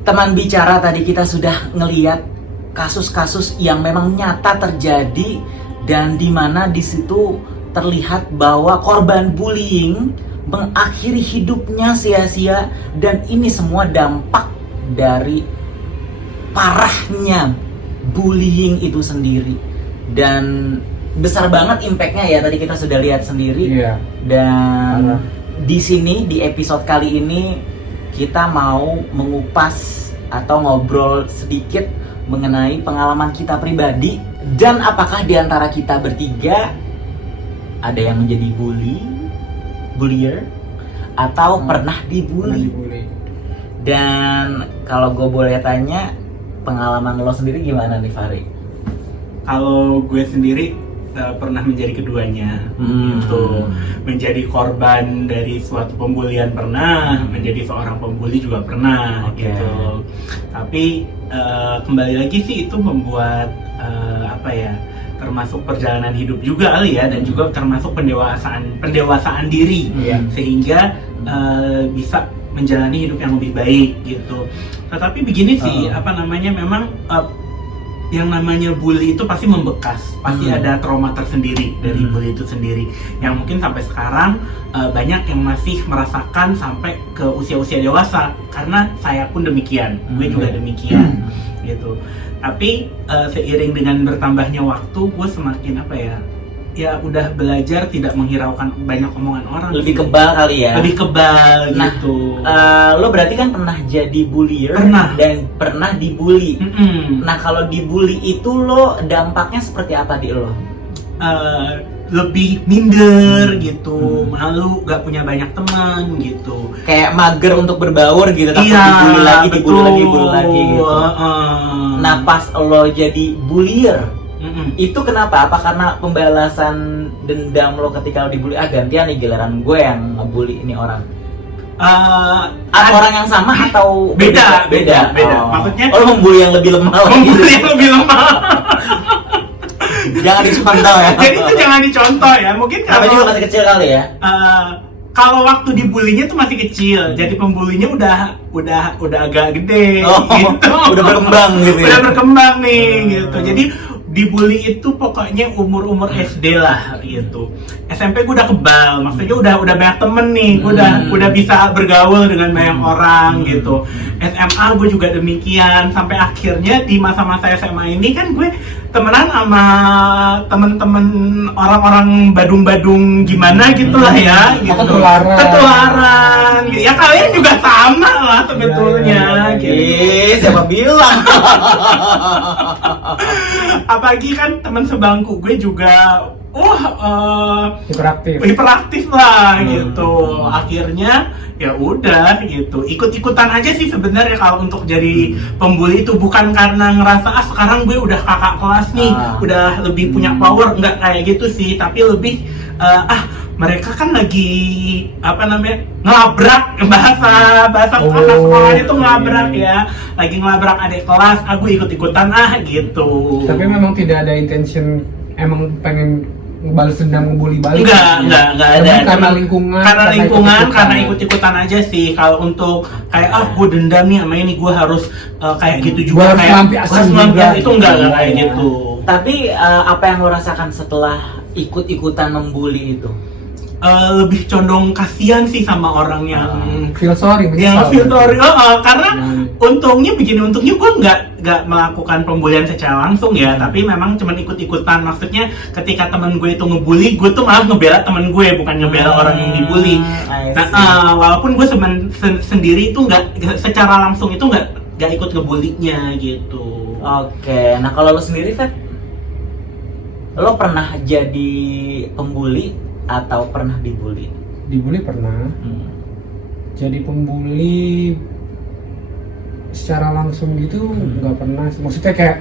teman bicara tadi kita sudah ngeliat kasus-kasus yang memang nyata terjadi dan di mana di situ terlihat bahwa korban bullying mengakhiri hidupnya sia-sia dan ini semua dampak dari parahnya bullying itu sendiri dan besar banget impactnya ya tadi kita sudah lihat sendiri. Dan di sini di episode kali ini kita mau mengupas atau ngobrol sedikit mengenai pengalaman kita pribadi dan apakah di antara kita bertiga ada yang menjadi bullier atau pernah dibully. Dan kalau gue boleh tanya, pengalaman lo sendiri gimana nih Fahri? Kalau gue sendiri pernah menjadi keduanya, gitu. Menjadi korban dari suatu pembulian pernah, menjadi seorang pembuli juga pernah, gitu. Tapi kembali lagi sih itu membuat termasuk perjalanan hidup juga kali ya, dan juga termasuk pendewasaan diri, sehingga bisa menjalani hidup yang lebih baik gitu. Tetapi begini sih, memang yang namanya bully itu pasti membekas, pasti ada trauma tersendiri dari bully itu sendiri, yang mungkin sampai sekarang banyak yang masih merasakan sampai ke usia-usia dewasa, karena saya pun demikian, gue juga demikian gitu. Tapi seiring dengan bertambahnya waktu, gue semakin udah belajar tidak menghiraukan banyak omongan orang. Lebih kebal kali ya? Lebih kebal gitu. Lo berarti kan pernah jadi bullier dan pernah dibully. Nah kalau dibully itu lo dampaknya seperti apa di lo? Lebih minder gitu, malu, gak punya banyak teman gitu. Kayak mager untuk berbaur gitu, takut dibully lagi gitu. Nah pas lo jadi bullier, itu kenapa? Apa karena pembalasan dendam lo ketika lo dibully? Gantian nih giliran gue yang ngebully ini orang. Orang yang sama atau beda? Maksudnya lo membully yang lebih lemah lagi. Membully yang lebih lemah. Jangan dicontoh ya. Jadi itu jangan dicontoh ya. Mungkin kalau juga masih kecil kali ya. Kalau waktu dibulinya tuh masih kecil, jadi pembulinya udah agak gede, gitu. Udah berkembang gitu. Udah berkembang nih, gitu. Jadi dibully itu pokoknya umur SD lah gitu. SMP gue udah kebal, maksudnya udah banyak temen nih, gue udah bisa bergaul dengan banyak orang gitu. SMA gue juga demikian, sampai akhirnya di masa-masa SMA ini kan gue temenan sama temen-temen orang-orang badung-badung gimana gitulah ya gitu. Ketularan gitu. Ya kalian juga sama lah sebetulnya gitu. Siapa bilang? Apalagi kan teman sebangku gue juga hiperaktif lah gitu. Akhirnya ya udah gitu, ikut-ikutan aja sih sebenarnya kalau untuk jadi pembuli itu, bukan karena ngerasa sekarang gue udah kakak kelas nih, udah lebih punya power, enggak kayak gitu sih, tapi lebih mereka kan lagi ngelabrak, bahasa anak sekolahnya tuh ngelabrak ya, lagi ngelabrak adik kelas, aku ikut-ikutan gitu. Tapi memang tidak ada intention emang pengen balas dendam, ngebully balik. Enggak ada. Karena lingkungan, karena ikut-ikutan aja sih. Kalau untuk kayak gue dendam nih sama ini, gue harus kayak gitu juga, harus melampiaskan itu enggak kayak gitu. Tapi apa yang lo rasakan setelah ikut-ikutan membuli itu? Lebih condong kasihan sih sama orang yang feel sorry, karena untungnya gue nggak melakukan pembulian secara langsung ya, tapi memang cuman ikut-ikutan. Maksudnya ketika teman gue itu ngebully, gue tuh malah ngebela teman gue, bukan ngebela orang yang dibully. Nah, walaupun gue sendiri itu nggak secara langsung itu nggak ikut ngebulinya gitu. Oke, nah kalau lo sendiri Feb, lo pernah jadi pembuli atau pernah dibully? Dibully pernah. Jadi pembuli secara langsung gitu nggak pernah. Maksudnya kayak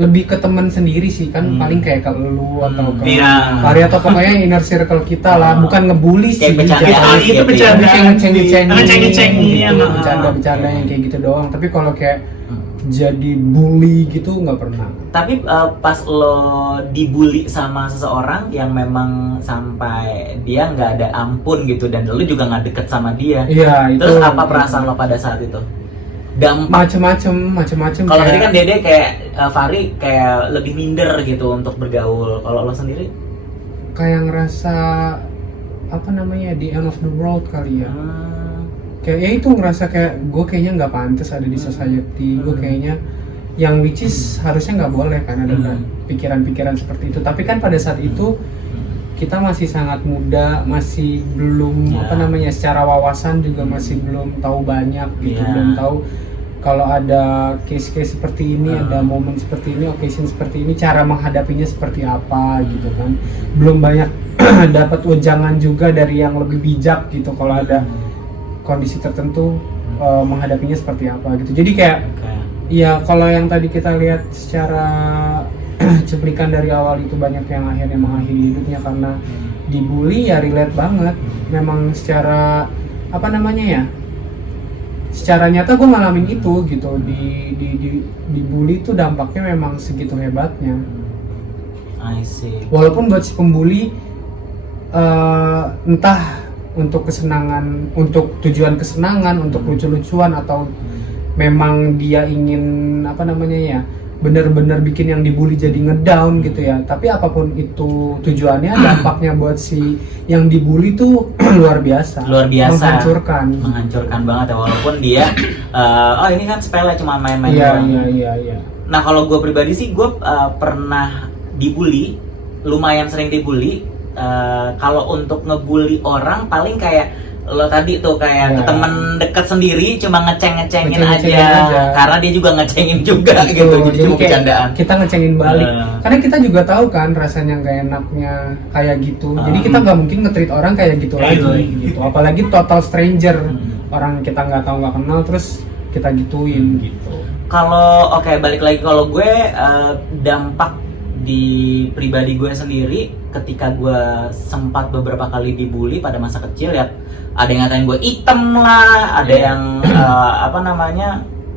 lebih ke teman sendiri sih kan, paling kayak ke lu atau ke Fahri atau pokoknya inner circle kita lah, bukan ngebully sih. Itu bercanda, kayak ngeceng-ngeceng, bercanda yang kayak gitu doang. Tapi kalau kayak jadi bully gitu nggak pernah. Tapi pas lo dibully sama seseorang yang memang sampai dia nggak ada ampun gitu dan lo juga nggak deket sama dia, iya, terus apa perasaan lo pada saat itu? macem-macem. Kalau tadi kan Dede kayak Fahri kayak lebih minder gitu untuk bergaul. Kalau lo sendiri? Kayak ngerasa apa namanya the end of the world kali ya. Kayak ya itu ngerasa kayak gue kayaknya nggak pantas ada di society. Gue kayaknya yang which is harusnya nggak boleh kan ada pikiran-pikiran seperti itu. Tapi kan pada saat itu kita masih sangat muda, masih belum apa namanya secara wawasan juga masih belum tahu banyak gitu, belum tahu kalau ada case-case seperti ini, ada momen seperti ini, occasion seperti ini, cara menghadapinya seperti apa gitu kan. Belum banyak dapat wejangan juga dari yang lebih bijak gitu kalau ada kondisi tertentu menghadapinya seperti apa gitu. Jadi kayak ya kalau yang tadi kita lihat secara cuplikan dari awal itu banyak yang akhirnya mengakhiri hidupnya karena dibully, ya relate banget. Memang secara apa namanya ya, secara nyata gue ngalamin itu gitu. Dibully itu dampaknya memang segitu hebatnya. I see. Walaupun buat si pembuli entah untuk kesenangan, untuk tujuan kesenangan, untuk lucu-lucuan, atau memang dia ingin apa namanya ya, bener-bener bikin yang dibully jadi ngedown gitu ya. Tapi apapun itu tujuannya, dampaknya buat si yang dibully tuh luar biasa. Menghancurkan banget ya, walaupun dia ini kan sepele, cuma main-main doang. Iya. Nah kalau gue pribadi sih, gue pernah dibully, lumayan sering dibully. Kalau untuk ngebully orang paling kayak lo tadi tuh, kayak ke temen deket sendiri, cuma ngecengin aja, karena dia juga ngecengin juga gitu, jadi cuma bercandaan. Kita ngecengin balik, karena kita juga tahu kan rasanya nggak enaknya kayak gitu. Jadi kita nggak mungkin nge-treat orang kayak gitu lagi gitu, apalagi total stranger, orang kita nggak tahu nggak kenal terus kita gituin gitu. Kalau balik lagi, kalau gue dampak di pribadi gue sendiri ketika gue sempat beberapa kali dibully pada masa kecil ya, ada yang ngatain gue item lah, ada yang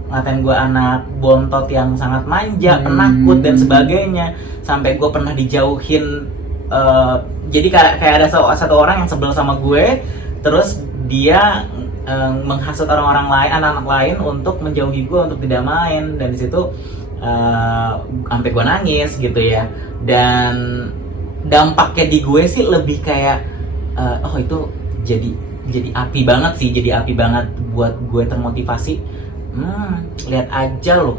ngatain gue anak bontot yang sangat manja, penakut dan sebagainya, sampai gue pernah dijauhin. Jadi kayak ada satu orang yang sebel sama gue, terus dia menghasut orang-orang lain, anak-anak lain untuk menjauhi gue, untuk tidak main, dan di situ sampai gue nangis gitu ya. Dan dampaknya di gue sih lebih kayak itu jadi api banget buat gue termotivasi. Lihat aja lo,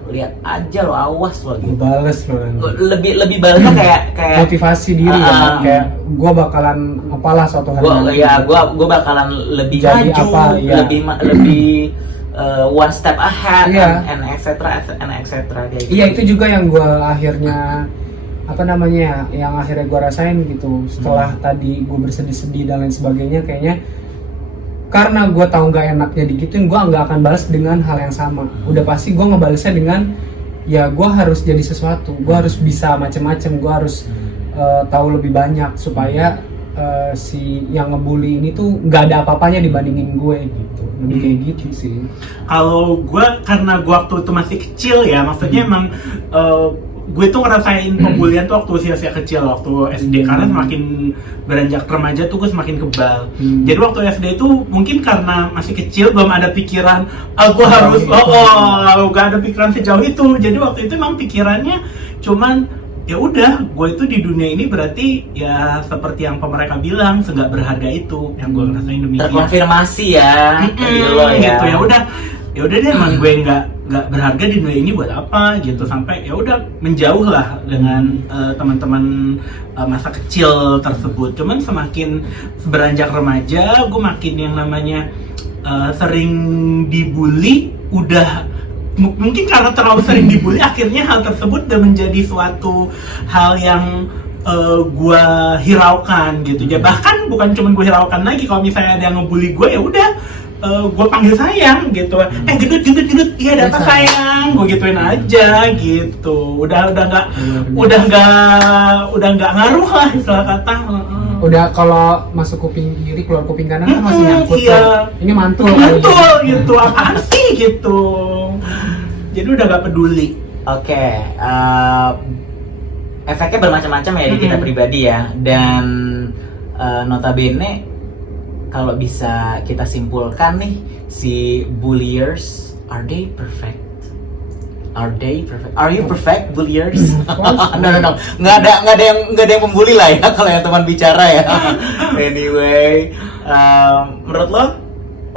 awas lo gitu. Bales lo. Lebih balesnya kayak motivasi diri ya, kayak gue bakalan apalah suatu hari. Gue bakalan lebih jadi maju, apa, ya. lebih one step ahead, and etc kayak gitu. Iya, itu juga yang gue akhirnya yang akhirnya gue rasain gitu. Setelah tadi gue bersedih-sedih dan lain sebagainya, kayaknya karena gue tahu nggak enaknya digituin, gue nggak akan balas dengan hal yang sama. Udah pasti gue ngebalesnya dengan ya gue harus jadi sesuatu, gue harus bisa macem-macem, gue harus tahu lebih banyak supaya si yang ngebully ini tuh nggak ada apa-apanya dibandingin gue gitu. Lebih kayak gitu sih. Kalau gue, karena gue waktu itu masih kecil ya, maksudnya emang gue tuh ngerasain pembulian tuh waktu usia kecil, waktu SD, karena semakin beranjak remaja tuh gue semakin kebal. Jadi waktu SD itu mungkin karena masih kecil, belum ada pikiran gue harus gak ada pikiran sejauh itu. Jadi waktu itu emang pikirannya cuman ya udah, gue itu di dunia ini berarti ya seperti yang mereka bilang, nggak berharga itu, yang gue ngerasain demikian. Terkonfirmasi ya, lo ya. Gitu ya udah deh, emang gue nggak berharga di dunia ini, buat apa gitu, sampai ya udah menjauh lah dengan teman-teman masa kecil tersebut. Cuman semakin beranjak remaja, gue makin yang namanya sering dibully, udah mungkin karena terlalu sering dibully, akhirnya hal tersebut udah menjadi suatu hal yang gue hiraukan gitu ya. Bahkan bukan cuma gue hiraukan lagi, kalau misalnya ada yang ngebully gue, ya udah gue panggil sayang gitu. Gendut, iya ada apa sayang, gue gituin aja gitu. Udah nggak ngaruh lah istilah kata. Udah kalau masuk kuping kiri keluar kuping kanan kan masih nyangkut. Iya. Ini mantul gitu, apaan sih gitu. Jadi udah gak peduli. Oke, efeknya bermacam-macam ya di kita pribadi ya. Dan notabene kalau bisa kita simpulkan nih, si bulliers are they perfect? Are they perfect? Are you perfect, bulliers? No. Nggak ada yang membuli lah ya kalau yang teman bicara ya. Anyway, menurut lo,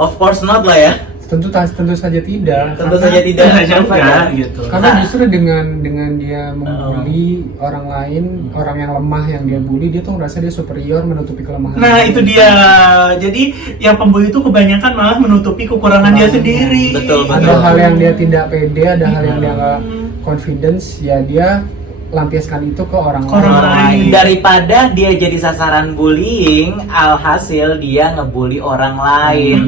of course not lah ya. Tentu saja tidak. Tentu saja tidak. Gitu. Karena justru dengan dia membuli orang lain, orang yang lemah yang dia bully, dia tuh ngerasa dia superior, menutupi kelemahan. Nah itu dia. Jadi yang pembuli itu kebanyakan malah menutupi kekurangan dia sendiri. Betul. Ada hal yang dia tidak pede, ada hal yang dia nggak confidence, ya dia lampiaskan itu ke orang lain. Daripada dia jadi sasaran bullying, alhasil dia ngebully orang lain.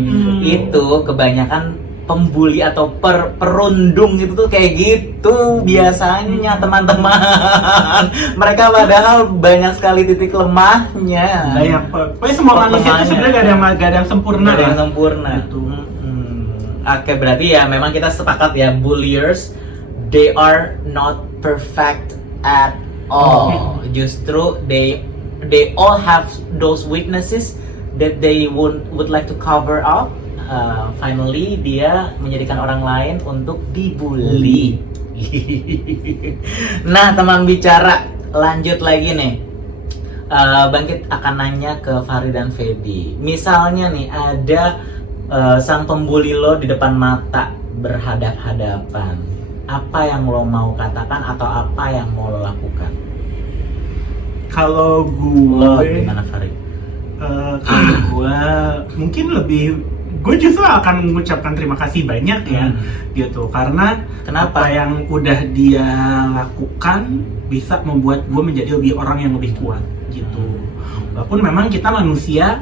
Itu kebanyakan pembuli atau perundung itu tuh kayak gitu biasanya, teman-teman. Mereka padahal banyak sekali titik lemahnya. Pokoknya semua manusia itu sebenarnya gak ada yang sempurna. Gak ada yang sempurna. Gitu. Oke, berarti ya memang kita sepakat ya, bulliers, they are not perfect at all. Justru they all have those weaknesses that they would like to cover up. Finally dia menjadikan orang lain untuk dibully. Nah, teman bicara, lanjut lagi nih. Bangkit akan nanya ke Fahri dan Feby. Misalnya nih ada sang pembuli lo di depan mata berhadap-hadapan. Apa yang lo mau katakan atau apa yang mau lo lakukan? Kalau gue, gimana Fahri? Kalau gue mungkin gue justru akan mengucapkan terima kasih banyak ya, gitu. Karena kenapa? Apa yang udah dia lakukan bisa membuat gue menjadi orang yang lebih kuat, gitu. Walaupun memang kita manusia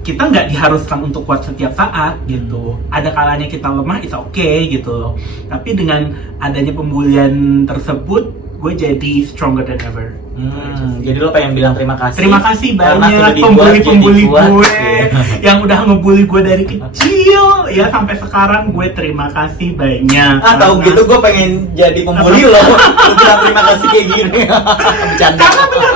kita nggak diharuskan untuk kuat setiap saat gitu. Ada kalanya kita lemah, it's okay gitu. Tapi dengan adanya pembulian tersebut, gue jadi stronger than ever. Jadi lo pengen bilang terima kasih. Terima kasih banyak pembuli-pembuli gue yang udah ngebully gue dari kecil ya sampai sekarang. Gue terima kasih banyak. Tahu gitu gue pengen jadi pembuli lo. Lo bilang terima kasih kayak gini. Bercanda.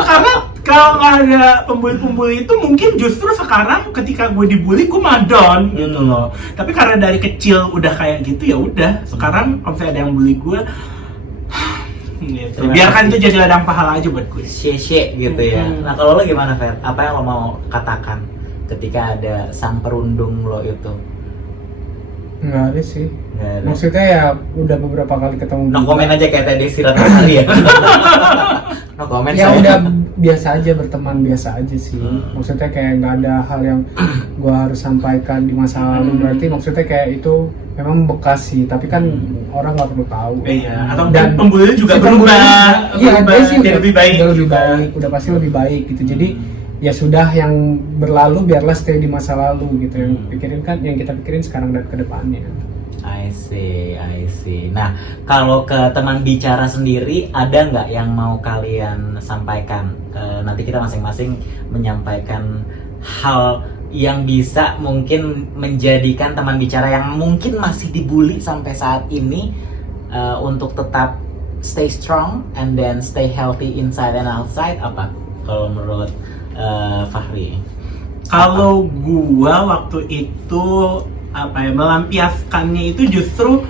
Karena kalau nggak ada pembuli-pembuli itu mungkin justru sekarang ketika gue dibully gue madon gitu loh. Tapi karena dari kecil udah kayak gitu ya udah. Sekarang kalau misalnya ada yang bully gue, gitu. Biarkan itu jadi ladang pahala aja buat gue. Shye gitu ya. Nah kalau lo gimana Fer? Apa yang lo mau katakan ketika ada sang perundung lo itu? Nggak ada sih. Maksudnya ya udah beberapa kali ketemu. No komen aja kayak tadi Sirat Asari ya. No komen. Ya udah biasa aja, berteman biasa aja sih. Maksudnya kayak nggak ada hal yang gua harus sampaikan di masa lalu. Berarti maksudnya kayak itu memang bekas sih. Tapi kan orang nggak perlu tahu. Iya. Atau dan pembuli juga berubah. Iya, dia sih lebih baik. Udah pasti lebih baik gitu. Jadi ya sudah, yang berlalu biarlah stay di masa lalu gitu. Yang kita pikirin sekarang dan ke depannya. I see. Nah, kalau ke teman bicara sendiri, ada nggak yang mau kalian sampaikan? Nanti kita masing-masing menyampaikan hal yang bisa mungkin menjadikan teman bicara yang mungkin masih dibully sampai saat ini untuk tetap stay strong and then stay healthy inside and outside. Apa kalau menurut Fahri? Kalau gua waktu itu melampiaskannya itu justru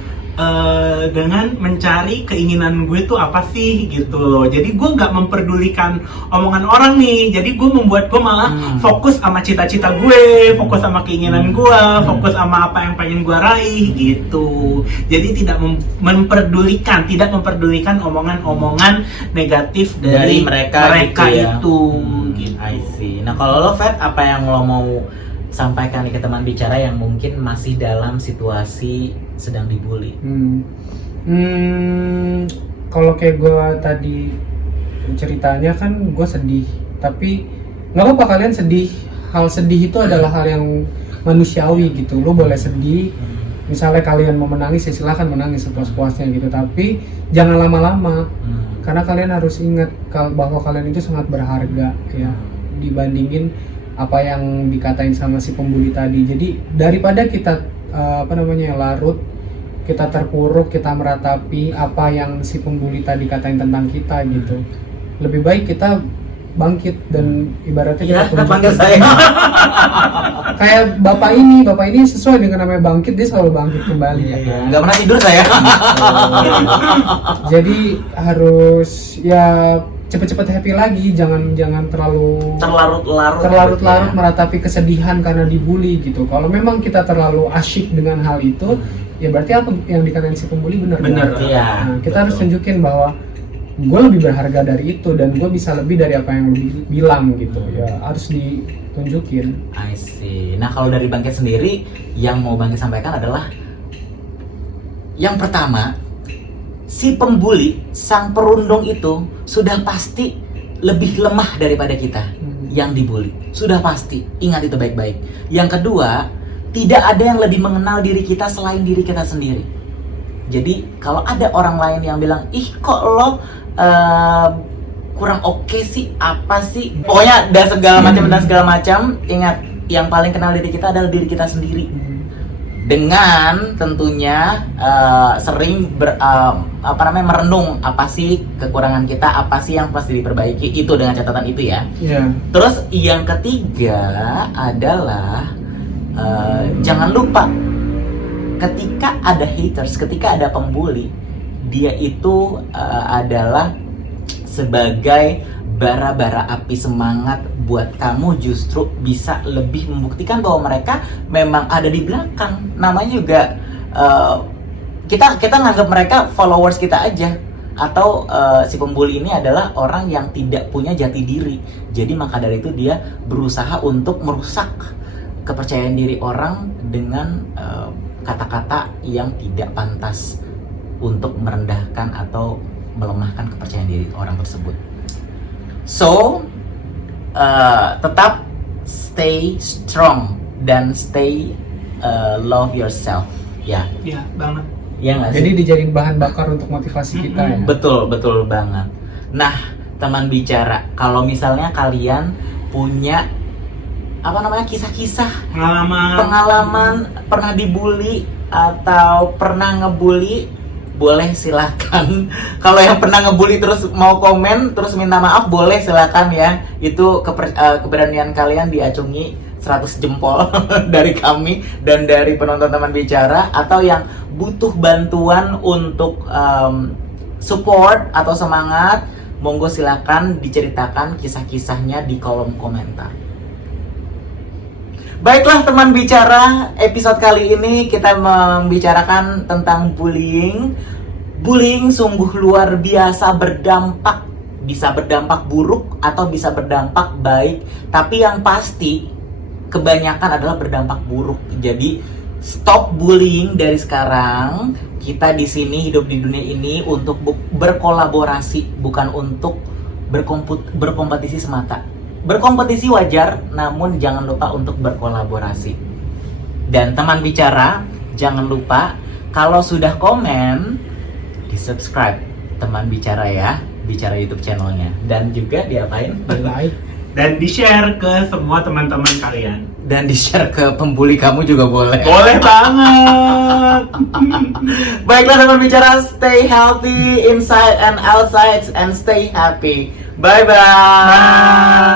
dengan mencari keinginan gue tuh apa sih gitu loh. Jadi gue nggak memperdulikan omongan orang nih. Jadi gue membuat gue malah fokus sama cita-cita gue, fokus sama keinginan gue, fokus sama apa yang pengen gue raih gitu. Jadi tidak memperdulikan omongan-omongan negatif dari mereka gitu ya. Gitu. I see. Nah kalau lo Fed, apa yang lo mau sampaikan ke teman bicara yang mungkin masih dalam situasi sedang dibully? Kalau kayak gue tadi ceritanya kan gue sedih, tapi nggak apa-apa kalian sedih. Hal sedih itu adalah hal yang manusiawi gitu. Lo boleh sedih, misalnya kalian mau menangis ya silahkan menangis sepuas-puasnya gitu, tapi jangan lama-lama. Karena kalian harus ingat bahwa kalian itu sangat berharga ya, dibandingin apa yang dikatain sama si pembuli tadi. Jadi daripada kita larut, kita terpuruk, kita meratapi apa yang si pembuli tadi katain tentang kita gitu, lebih baik kita bangkit dan ibaratnya kita panggil saya. Kayak bapak ini sesuai dengan namanya bangkit, dia selalu bangkit kembali ya kan. Nggak pernah tidur saya. Jadi harus ya cepet-cepet happy lagi, jangan terlalu terlarut-larut larut meratapi kesedihan karena dibully gitu. Kalau memang kita terlalu asyik dengan hal itu, ya berarti apa yang dikatain si pembuli benar. Iya. Nah, kita harus tunjukin bahwa gue lebih berharga dari itu dan gue bisa lebih dari apa yang lu bilang gitu. Ya harus ditunjukin. I see. Nah, kalau dari Bangkit sendiri yang mau Bangkit sampaikan adalah yang pertama, si pembuli, sang perundung itu sudah pasti lebih lemah daripada kita yang dibully. Sudah pasti. Ingat itu baik-baik. Yang kedua, tidak ada yang lebih mengenal diri kita selain diri kita sendiri. Jadi kalau ada orang lain yang bilang, ih kok lo kurang oke sih, apa sih, pokoknya dan segala macam, ingat yang paling kenal diri kita adalah diri kita sendiri. Dengan tentunya sering merenung apa sih kekurangan kita, apa sih yang pasti diperbaiki, itu dengan catatan itu ya. Terus yang ketiga adalah jangan lupa ketika ada haters, ketika ada pembuli, dia itu adalah sebagai bara-bara api semangat buat kamu justru bisa lebih membuktikan bahwa mereka memang ada di belakang. Namanya juga kita nganggap mereka followers kita aja, atau si pembuli ini adalah orang yang tidak punya jati diri. Jadi maka dari itu dia berusaha untuk merusak kepercayaan diri orang dengan kata-kata yang tidak pantas untuk merendahkan atau melemahkan kepercayaan diri orang tersebut. So, tetap stay strong dan stay love yourself, ya. Iya banget. Ya nggak sih? Jadi dijadiin bahan bakar untuk motivasi kita ya. Betul banget. Nah, teman bicara, kalau misalnya kalian punya kisah-kisah pengalaman pernah dibully atau pernah ngebully, boleh silakan. Kalau yang pernah ngebully terus mau komen terus minta maaf, boleh silakan ya. Itu keberanian kalian diacungi 100 jempol dari kami dan dari penonton teman bicara. Atau yang butuh bantuan untuk support atau semangat, monggo silakan diceritakan kisah-kisahnya di kolom komentar. Baiklah teman bicara, episode kali ini kita membicarakan tentang bullying. Bullying sungguh luar biasa berdampak. Bisa berdampak buruk atau bisa berdampak baik. Tapi yang pasti kebanyakan adalah berdampak buruk. Jadi stop bullying dari sekarang. Kita di sini hidup di dunia ini untuk berkolaborasi, bukan untuk berkompetisi semata. Berkompetisi wajar, namun jangan lupa untuk berkolaborasi. Dan teman bicara, jangan lupa kalau sudah komen, di subscribe teman bicara ya, bicara YouTube channelnya. Dan juga diapain? Like dan di-share ke semua teman-teman kalian. Dan di-share ke pembuli kamu juga boleh. Boleh banget. Baiklah teman bicara, stay healthy inside and outside and stay happy. Bye-bye. Bye.